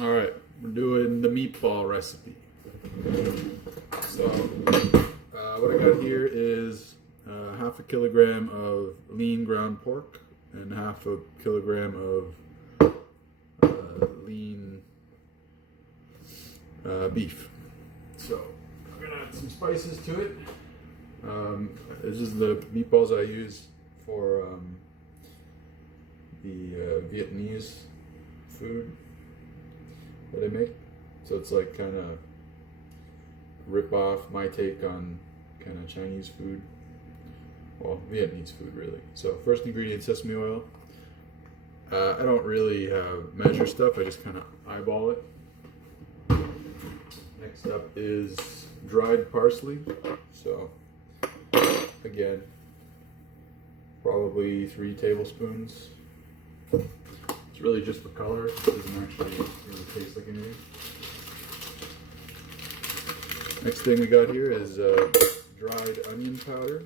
All right, we're doing the meatball recipe. So, what I got here is half a kilogram of lean ground pork and half a kilogram of lean beef. So, I'm gonna add some spices to it. This is the meatballs I use for the Vietnamese food that I make. So it's like kind of rip off my take on kind of Chinese food. Well, Vietnamese food really. So first ingredient, sesame oil. I don't really measure stuff, I just kind of eyeball it. Next up is dried parsley. So again, probably 3 tablespoons. It's really just for color. It doesn't actually really taste like anything. Next thing we got here is dried onion powder.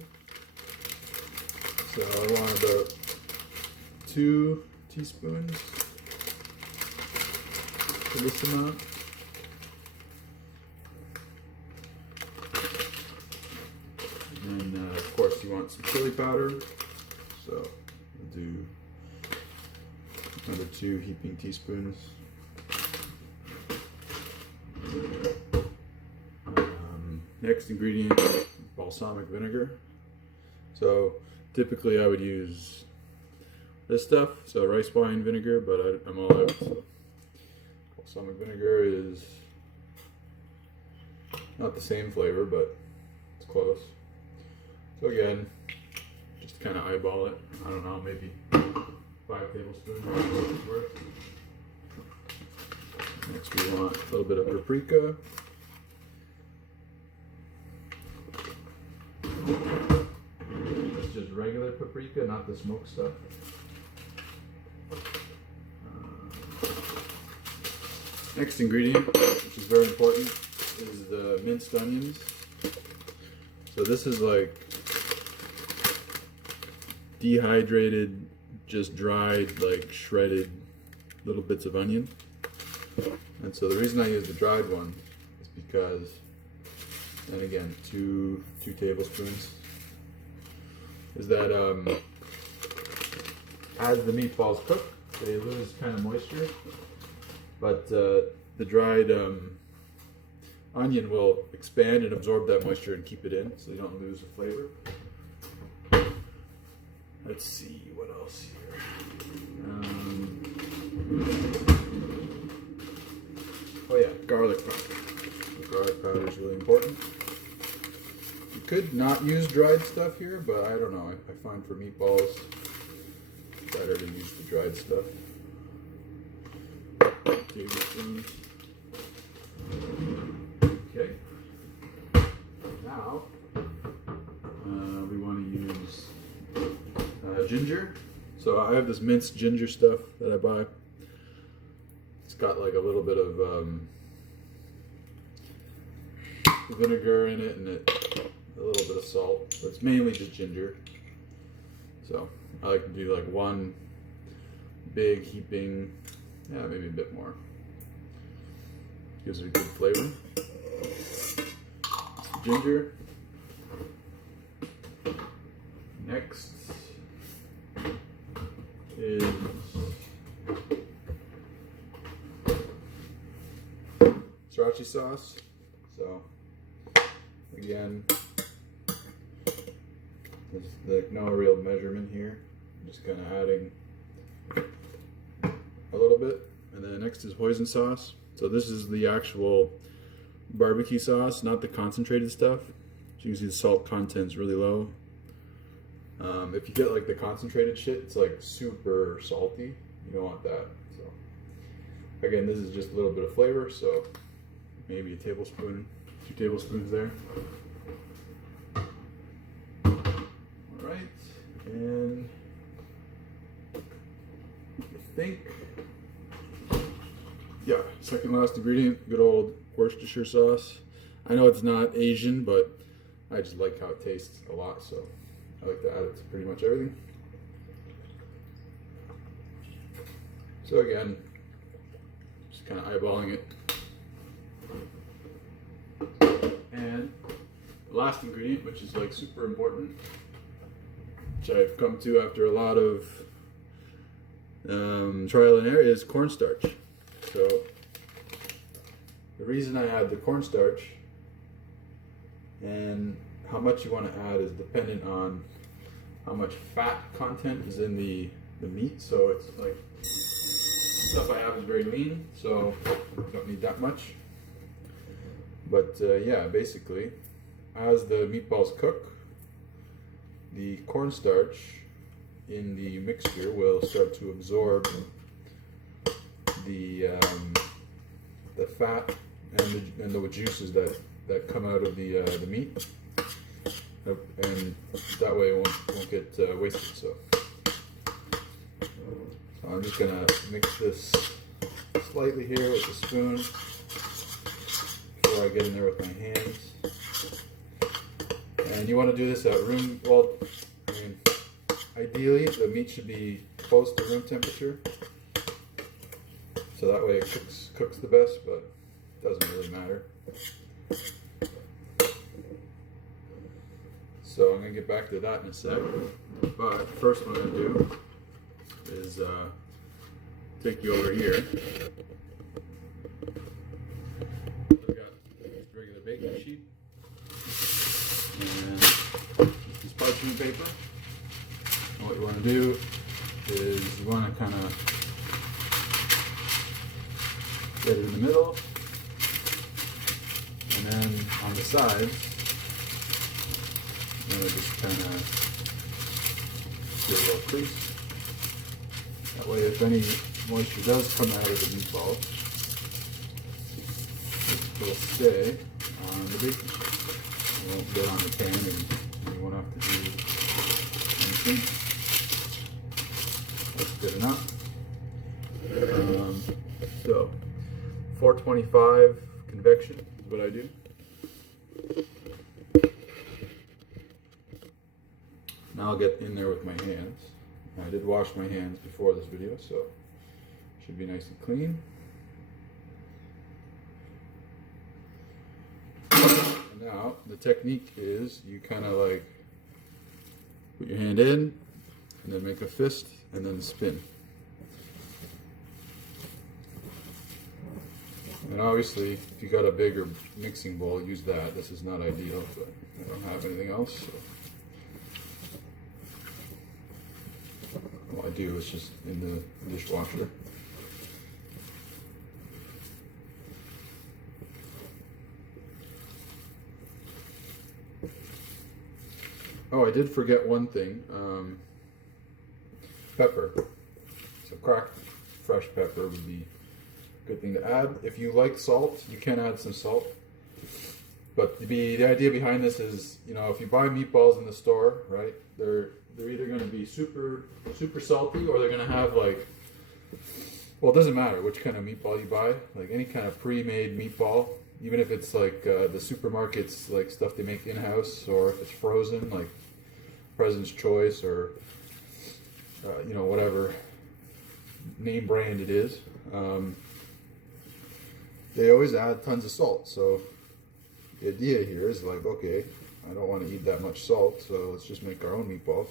So I want about 2 teaspoons for this amount. And then of course you want some chili powder. So we'll do another 2 heaping teaspoons. Next ingredient, balsamic vinegar. So typically I would use this stuff, so rice wine vinegar, but I'm all out. So balsamic vinegar is not the same flavor, but it's close. So again, just kind of eyeball it. I don't know, maybe 5 tablespoons worth. Next we want a little bit of paprika. It's just regular paprika, not the smoked stuff. Next ingredient, which is very important, is the minced onions. So this is like dehydrated, just dried, like shredded little bits of onion. And so the reason I use the dried one is because, and again, 2 tablespoons, is that as the meatballs cook, they lose kind of moisture, but the dried onion will expand and absorb that moisture and keep it in, so you don't lose the flavor. Let's see, what else here? Oh yeah, garlic powder. Garlic powder is really important. You could not use dried stuff here, but I don't know. I find for meatballs, it's better to use the dried stuff. Tablespoons. Okay. Now, we want to use ginger. So I have this minced ginger stuff that I buy. It's got like a little bit of vinegar in it and a little bit of salt, but it's mainly just ginger. So I like to do like 1 big heaping, yeah, maybe a bit more. Gives it a good flavor. Some ginger. Next is Sriracha sauce. So again, there's like no real measurement here. I'm just kind of adding a little bit. And then next is hoisin sauce. So this is the actual barbecue sauce, not the concentrated stuff. So you can see the salt content's really low. If you get like the concentrated shit, it's like super salty. You don't want that. So again, this is just a little bit of flavor, so maybe a tablespoon, 2 tablespoons there. Alright, and I think, yeah, second last ingredient, good old Worcestershire sauce. I know it's not Asian, but I just like how it tastes a lot, so I like to add it to pretty much everything. So again, Just kind of eyeballing it. And the last ingredient, which is like super important, which I've come to after a lot of trial and error, is cornstarch. So the reason I add the cornstarch and how much you want to add is dependent on how much fat content is in the meat. So it's like, stuff I have is very lean, so I don't need that much. But yeah, basically, as the meatballs cook, the cornstarch in the mixture will start to absorb the fat and the juices that come out of the meat, and that way it won't get wasted. So I'm just gonna mix this slightly here with a spoon before I get in there with my hands. And you want to do this at room, well, I mean, ideally the meat should be close to room temperature, so that way it cooks the best, but it doesn't really matter. So I'm going to get back to that in a sec, but first what I'm going to do is take you over here. I've got this regular baking sheet and this parchment paper. And what you want to do is you want to kind of get it in the middle, and then on the sides I'm going to just kind of do a little crease. That way if any moisture does come out of the meatballs, it will stay on the baking sheet. It won't get on the pan and you won't have to do anything. That's good enough. So 425 convection is what I do. Now I'll get in there with my hands. I did wash my hands before this video, so it should be nice and clean. And now the technique is you kind of like put your hand in and then make a fist and then spin. And obviously, if you got a bigger mixing bowl, use that. This is not ideal, but I don't have anything else. So. All I do is just in the dishwasher. Oh, I did forget one thing. Pepper. So cracked fresh pepper would be a good thing to add. If you like salt, you can add some salt. But the idea behind this is, you know, if you buy meatballs in the store, right, they're either going to be super salty, or they're going to have like, well, it doesn't matter which kind of meatball you buy, like any kind of pre-made meatball, even if it's like the supermarkets, like stuff they make in-house, or if it's frozen, like President's Choice, or you know, whatever name brand it is, they always add tons of salt. So the idea here is like, okay, I don't want to eat that much salt, so let's just make our own meatballs.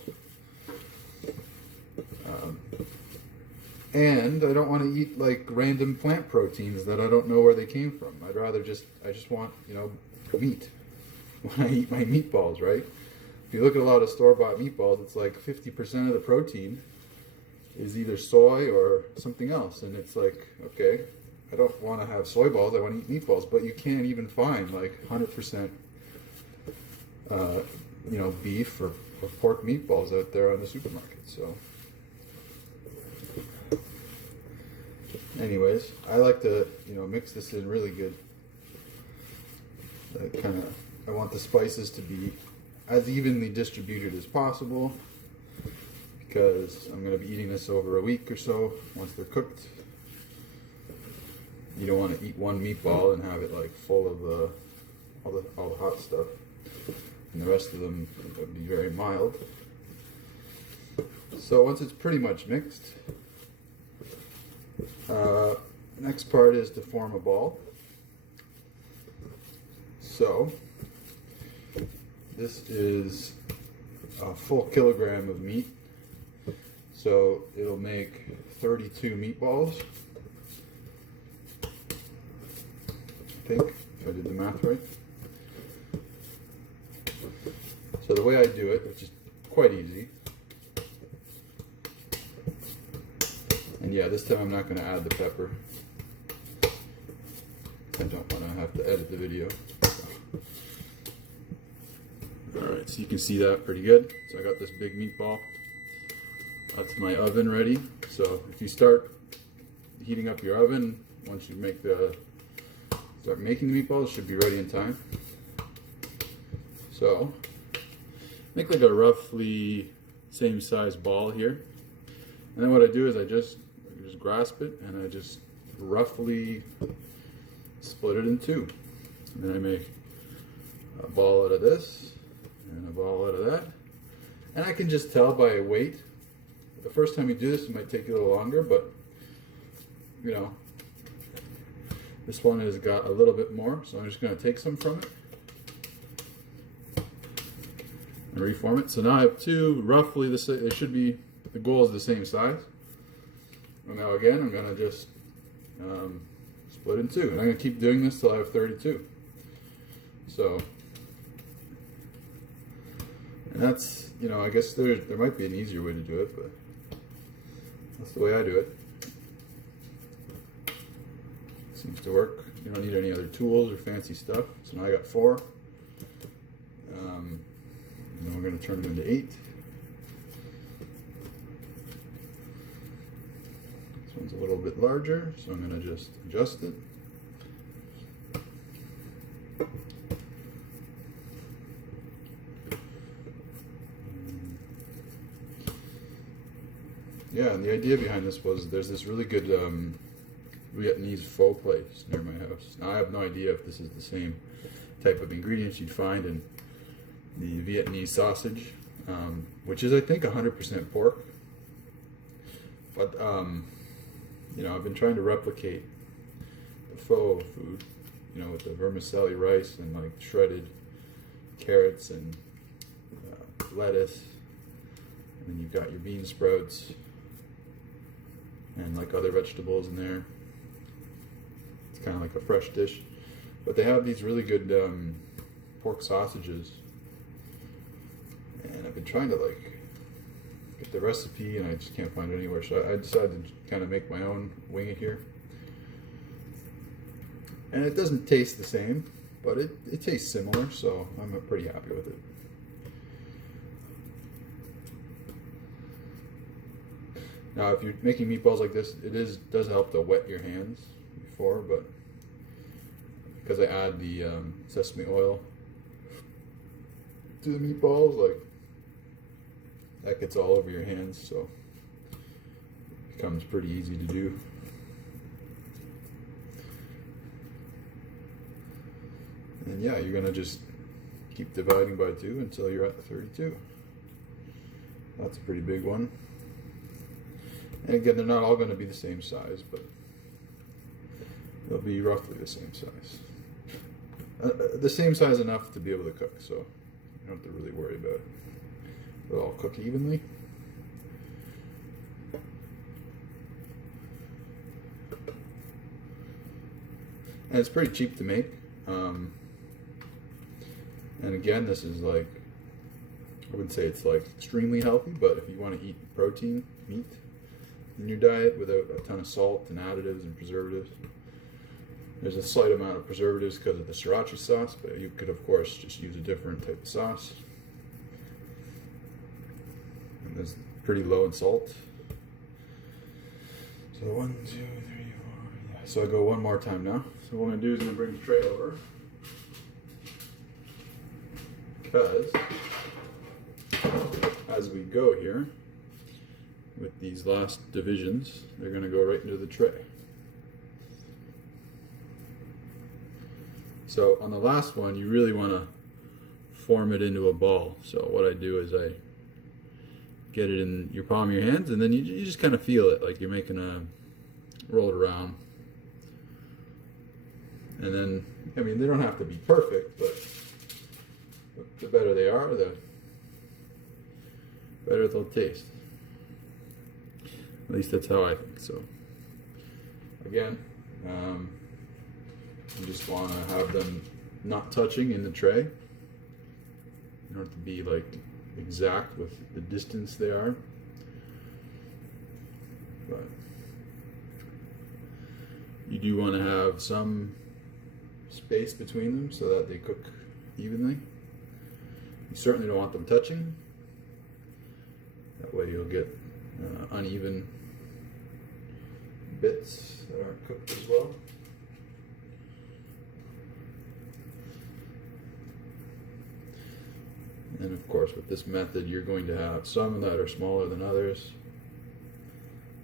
And I don't want to eat like random plant proteins that I don't know where they came from. I just want, you know, meat when I eat my meatballs, right? If you look at a lot of store-bought meatballs, it's like 50% of the protein is either soy or something else. And it's like, okay, I don't want to have soy balls, I want to eat meatballs, but you can't even find like 100% you know, beef or pork meatballs out there on the supermarket. So anyways, I like to, you know, mix this in really good. I want the spices to be as evenly distributed as possible, because I'm going to be eating this over a week or so once they're cooked. You don't want to eat one meatball and have it like full of all the hot stuff, and the rest of them would be very mild. So once it's pretty much mixed, Next part is to form a ball. So this is a full kilogram of meat. So it'll make 32 meatballs, I think, if I did the math right. So the way I do it, which is quite easy, and yeah, this time I'm not going to add the pepper. I don't want to have to edit the video. Alright, so you can see that pretty good. So I got this big meatball. That's my oven ready. So if you start heating up your oven, once you start making the meatballs, it should be ready in time. So make like a roughly same size ball here. And then what I do is I just grasp it and I just roughly split it in two. And then I make a ball out of this and a ball out of that. And I can just tell by weight. The first time you do this, it might take you a little longer, but you know, this one has got a little bit more, so I'm just going to take some from it and reform it. So now I have two roughly the same. They should be, the goal is the same size. And now again, I'm going to just split in two, and I'm going to keep doing this till I have 32. So, and that's, you know, I guess there might be an easier way to do it, but that's the way I do it. Seems to work. You don't need any other tools or fancy stuff. So now I got 4. And then we're going to turn them into 8. This one's a little bit larger, so I'm going to just adjust it. Yeah, and the idea behind this was there's this really good Vietnamese pho place near my house. Now I have no idea if this is the same type of ingredients you'd find in the Vietnamese sausage, which is I think 100% pork. But you know, I've been trying to replicate the pho food, you know, with the vermicelli rice and like shredded carrots and lettuce, and then you've got your bean sprouts and like other vegetables in there. It's kind of like a fresh dish, but they have these really good pork sausages, and I've been trying to like get the recipe and I just can't find it anywhere, so I decided to kind of make my own, wing it here. And it doesn't taste the same, but it tastes similar, so I'm pretty happy with it. Now, if you're making meatballs like this, it does help to wet your hands before, but because I add the sesame oil to the meatballs, like that gets all over your hands, so it becomes pretty easy to do. And yeah, you're gonna just keep dividing by 2 until you're at 32. That's a pretty big one. And again, they're not all going to be the same size, but they'll be roughly the same size. The same size enough to be able to cook, so you don't have to really worry about it. They'll all cook evenly. And it's pretty cheap to make. And again, this is like, I wouldn't say it's like extremely healthy, but if you want to eat protein, meat, in your diet without a ton of salt and additives and preservatives. There's a slight amount of preservatives because of the Sriracha sauce, but you could of course just use a different type of sauce. And it's pretty low in salt. So 1, 2, 3, 4, yeah. So I go one more time now. So what I'm going to do is I'm going to bring the tray over. Because as we go here, with these last divisions, they're going to go right into the tray. So on the last one, you really want to form it into a ball. So what I do is I get it in your palm of your hands, and then you just kind of feel it like you're making a roll it around. And then, I mean, they don't have to be perfect, but the better they are, the better they'll taste. At least that's how I think. So again, you just want to have them not touching in the tray. You don't have to be like exact with the distance they are, but you do want to have some space between them so that they cook evenly. You certainly don't want them touching. That way you'll get uneven bits that aren't cooked as well. And of course, with this method, you're going to have some that are smaller than others,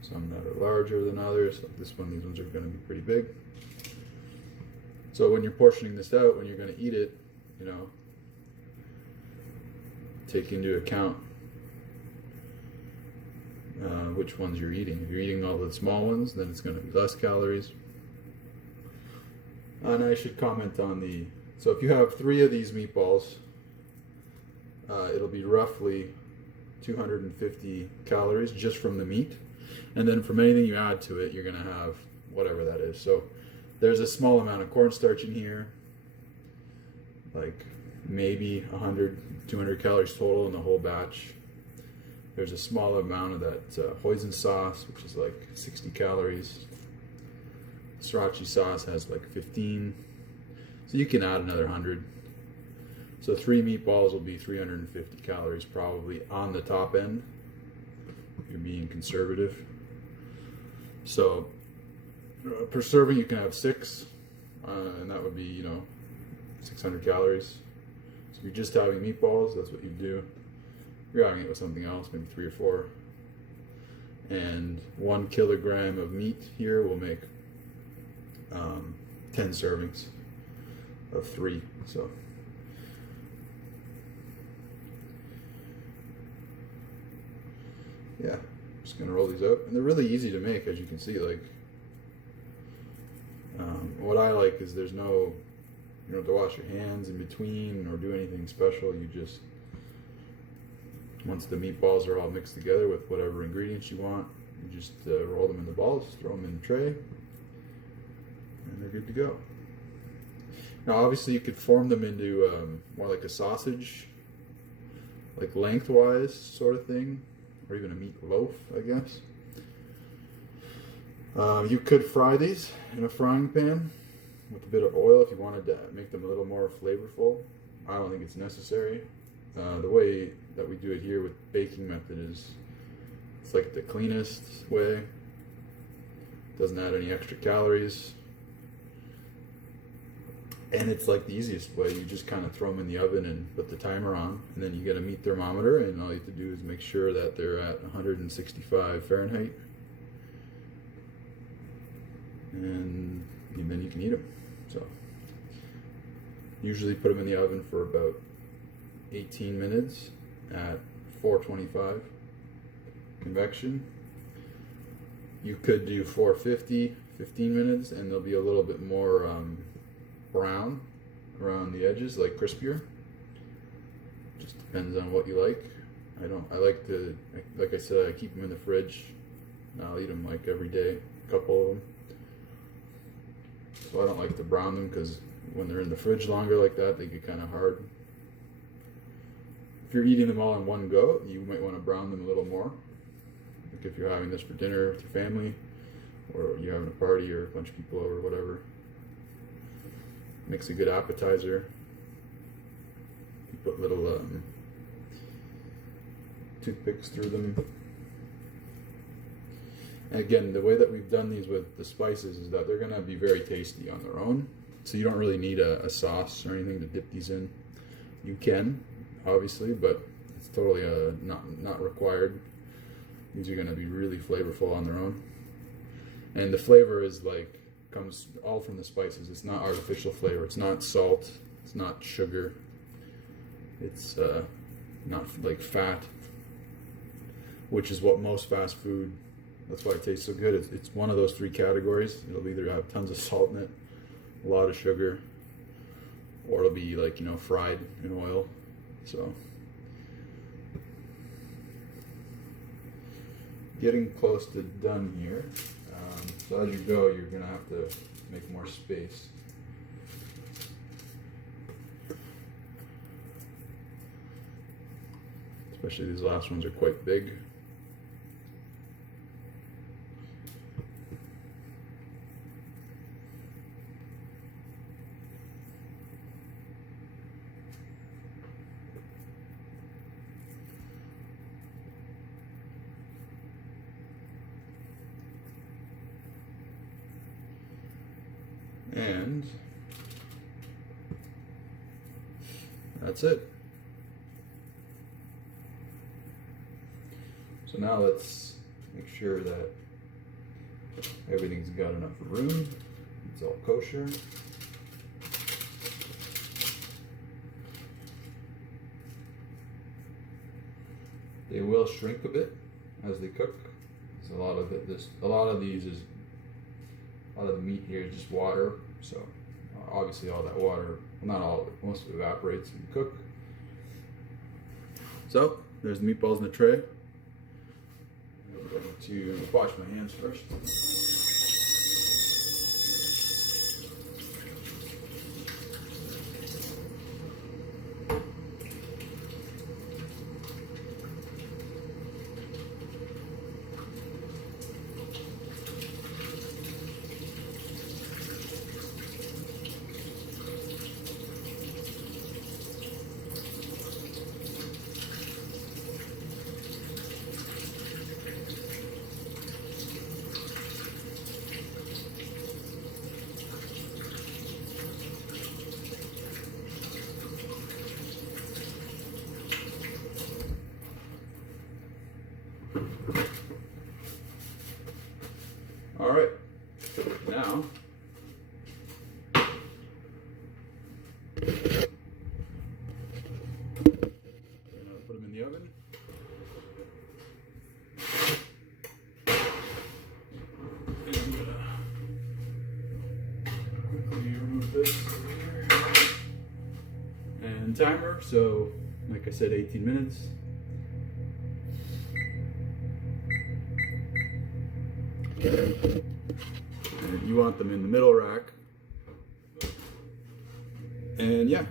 some that are larger than others. Like this one, these ones are going to be pretty big. So when you're portioning this out, when you're going to eat it, you know, take into account which ones you're eating. If you're eating all the small ones, then it's going to be less calories. And I should comment on the, so if you have 3 of these meatballs, it'll be roughly 250 calories just from the meat. And then from anything you add to it, you're going to have whatever that is. So there's a small amount of cornstarch in here, like maybe 100, 200 calories total in the whole batch. There's a small amount of that hoisin sauce, which is like 60 calories. Sriracha sauce has like 15. So you can add another 100. So 3 meatballs will be 350 calories probably on the top end, if you're being conservative. So per serving you can have 6, and that would be, you know, 600 calories. So if you're just having meatballs, that's what you do. If you're having it with something else, maybe 3 or 4. And 1 kilogram of meat here will make 10 servings of 3. So yeah, I'm just gonna roll these out, and they're really easy to make, as you can see. Like, what I like is there's no, you don't have to wash your hands in between or do anything special. You just, once the meatballs are all mixed together with whatever ingredients you want, you just roll them in the balls, throw them in the tray, and they're good to go. Now, obviously, you could form them into more like a sausage, like lengthwise sort of thing, or even a meat loaf, I guess. You could fry these in a frying pan with a bit of oil if you wanted to make them a little more flavorful. I don't think it's necessary. The way that we do it here with baking method is, it's like the cleanest way. Doesn't add any extra calories. And it's like the easiest way. You just kind of throw them in the oven and put the timer on, and then you get a meat thermometer, and all you have to do is make sure that they're at 165 Fahrenheit. And then you can eat them. So usually put them in the oven for about 18 minutes at 425 convection. You could do 450, 15 minutes, and they'll be a little bit more brown around the edges, like crispier. Just depends on what you like. I like to, like I said, I keep them in the fridge. I'll eat them like every day, a couple of them. So I don't like to brown them, because when they're in the fridge longer like that, they get kind of hard. If you're eating them all in one go, you might want to brown them a little more. Like if you're having this for dinner with your family, or you're having a party or a bunch of people over, whatever. Makes a good appetizer. You put little toothpicks through them. And again, the way that we've done these with the spices is that they're going to be very tasty on their own. So you don't really need a sauce or anything to dip these in. You can, obviously, but it's totally not required. These are going to be really flavorful on their own. And the flavor is like, comes all from the spices. It's not artificial flavor. It's not salt. It's not sugar. It's not like fat, which is what most fast food, that's why it tastes so good. It's one of those 3 categories. It'll either have tons of salt in it, a lot of sugar, or it'll be like, you know, fried in oil. So getting close to done here. So as you go, you're gonna have to make more space. Especially these last ones are quite big. And that's it. So now let's make sure that everything's got enough room. It's all kosher. They will shrink a bit as they cook. There's a lot of it. A lot of the meat here is just water. So obviously all that water, well, not all of it, most of it evaporates when you cook. So there's the meatballs in the tray. I'm going to wash my hands first. All right, now put them in the oven. And I'm gonna quickly remove this over here. And timer, so like I said, 18 minutes. And you want them in the middle rack. And yeah.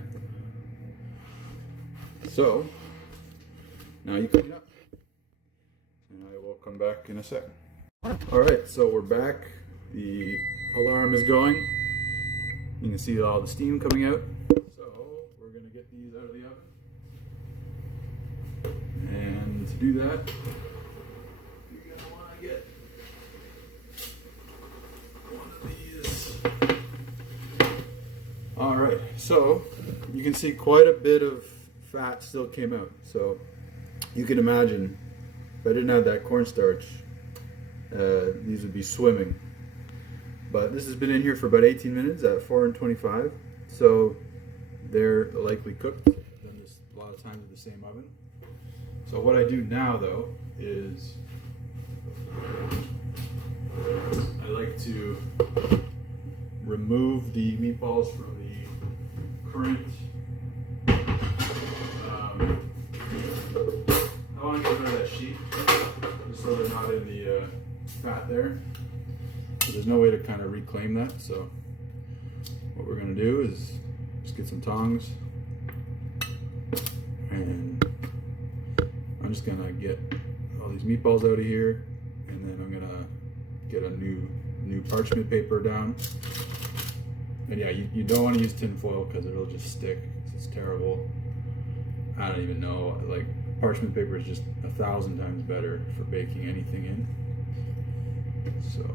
So now you clean up. And I will come back in a second. Alright, so we're back. The alarm is going. You can see all the steam coming out. So we're going to get these out of the oven. And to do that, you're going to want to get Alright, so you can see quite a bit of fat still came out. So you can imagine if I didn't have that cornstarch, these would be swimming. But this has been in here for about 18 minutes at 425. So they're likely cooked. I've done this a lot of times in the same oven. So what I do now though is I like to remove the meatballs from the current. I want to get rid of that sheet just so they're not in the fat there. So there's no way to kind of reclaim that. So what we're going to do is just get some tongs, and I'm just going to get all these meatballs out of here, and then I'm going to get a new parchment paper down. And yeah, you don't want to use tin foil because it'll just stick. It's terrible. I don't even know, like parchment paper is just 1,000 times better for baking anything in. So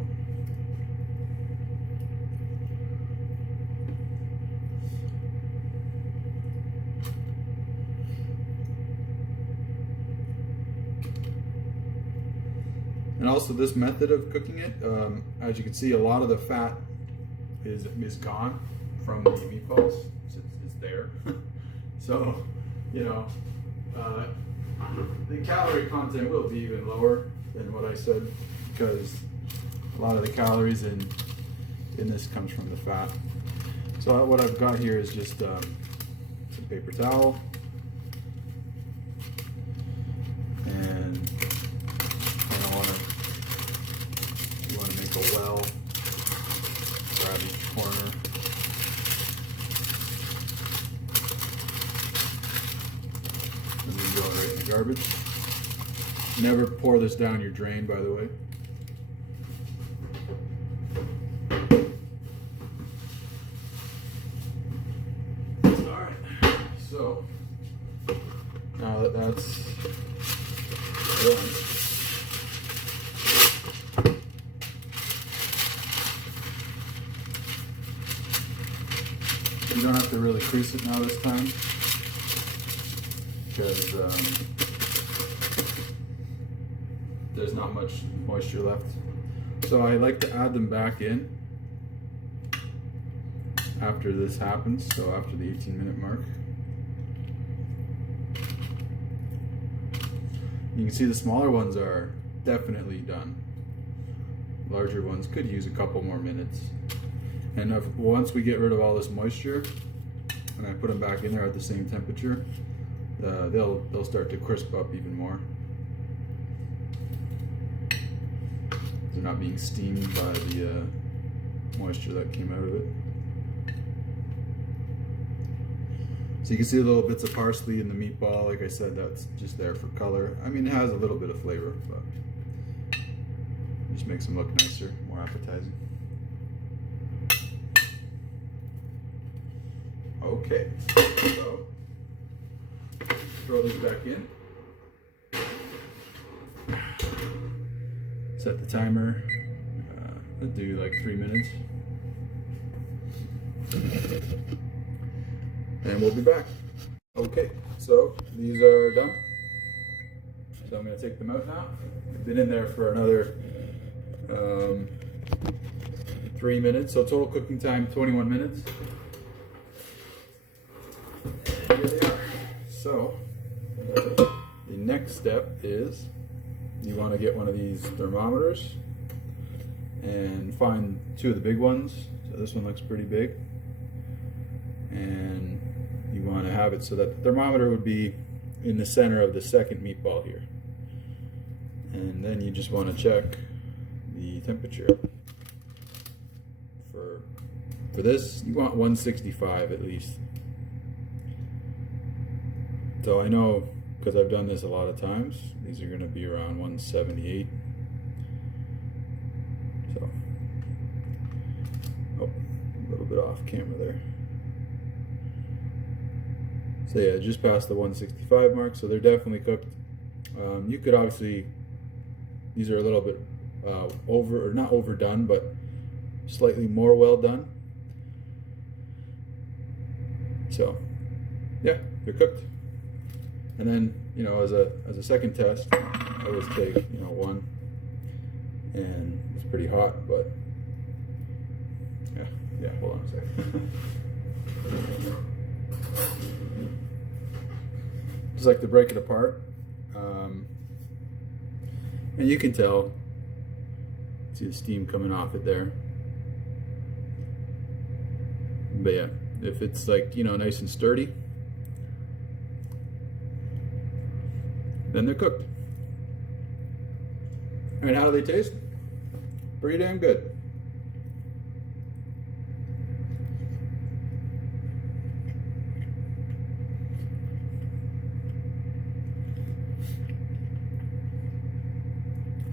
and also this method of cooking it, as you can see, a lot of the fat is gone from the meatballs. It's there. So, you know, the calorie content will be even lower than what I said, because a lot of the calories in this comes from the fat. So what I've got here is just some paper towel, and you want to make a well. Grab each corner. And then go right in the garbage. Never pour this down your drain, by the way. Alright, so now that that's done, you don't have to really crease it now this time, because there's not much moisture left. So I like to add them back in after this happens, so after the 18-minute mark. You can see the smaller ones are definitely done. Larger ones could use a couple more minutes. And once we get rid of all this moisture, and I put them back in there at the same temperature, they'll start to crisp up even more. They're not being steamed by the moisture that came out of it. So you can see the little bits of parsley in the meatball. Like I said, that's just there for color. I mean, it has a little bit of flavor, but it just makes them look nicer, more appetizing. Okay, so throw these back in. Set the timer. I'll do like 3 minutes. And we'll be back. Okay, so these are done. So I'm going to take them out now. They've been in there for another 3 minutes. So total cooking time 21 minutes. And here they are. So the next step is you want to get one of these thermometers and find 2 of the big ones. So this one looks pretty big. And you want to have it so that the thermometer would be in the center of the second meatball here. And then you just want to check the temperature. For this, you want 165 at least. So I know, because I've done this a lot of times, these are going to be around 178. So, oh, a little bit off camera there. So yeah, just past the 165 mark, so they're definitely cooked. You could obviously, these are a little bit over, or not overdone, but slightly more well done. So yeah, they're cooked. And then, you know, as a second test, I always take, you know, one, and it's pretty hot, but yeah, hold on a second. Just like to break it apart, and you can tell, see the steam coming off it there. But yeah, if it's like, you know, nice and sturdy, then they're cooked. And how do they taste? Pretty damn good.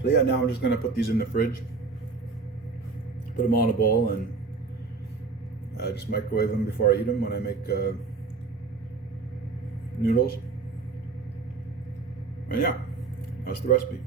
So yeah, now I'm just gonna put these in the fridge, put them all in a bowl, and just microwave them before I eat them when I make noodles. And yeah, that's the recipe.